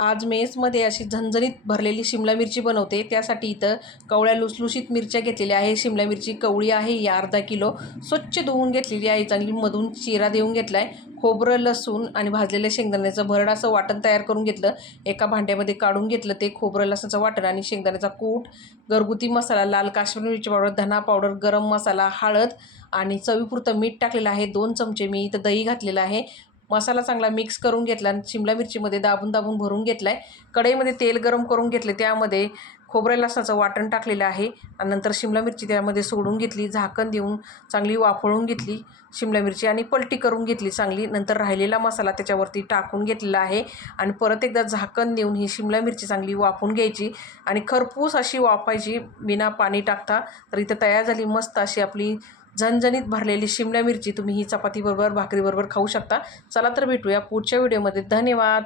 आज मेसमध्ये अशी झणझणीत भरलेली शिमला मिरची बनवते। त्यासाठी इथं कवळ्या लुसलुशीत मिरच्या घेतलेल्या आहे। शिमला मिरची कवळी आहे ही अर्धा किलो, स्वच्छ धुवून घेतलेली आहे। चांगली मधून चिरा देऊन घेतलाय। खोबरं, लसूण आणि भाजलेल्या शेंगदाण्याचं भरड असं वाटण तयार करून घेतलं। एका भांड्यामध्ये काढून घेतलं ते खोबरं लसणाचं वाटण आणि शेंगदाण्याचा कूट, घरगुती मसाला, लाल काश्मीरी मिरची पावडर, धना पावडर, गरम मसाला, हळद आणि चवीपुरतं मीठ टाकलेलं आहे। 2 चमचे मी इथं दही घातलेलं आहे। मसाला चांगला मिक्स करून घेतला आणि शिमला मिरचीमध्ये दाबून दाबून भरून घेतलाय। कढईमध्ये तेल गरम करून घेतले, त्यामध्ये खोबरं लसणाचं वाटण टाकलेलं आहे आणि नंतर शिमला मिरची त्यामध्ये सोडून घेतली। झाकण देऊन चांगली वाफळून घेतली शिमला मिरची आणि पलटी करून घेतली चांगली। नंतर राहिलेला मसाला त्याच्यावरती टाकून घेतलेला आहे आणि परत एकदा झाकण देऊन ही शिमला मिरची चांगली वाफवून घ्यायची आणि खरपूस अशी वाफायची बिना पाणी टाकता। तर इथं तयार झाली मस्त अशी आपली झणझणीत भरलेली शिमला मिरची। तुम्ही ही चपातीबरोबर, भाकरीबरोबर खाऊ शकता। चला तर भेटूया पुढच्या व्हिडिओमध्ये। धन्यवाद।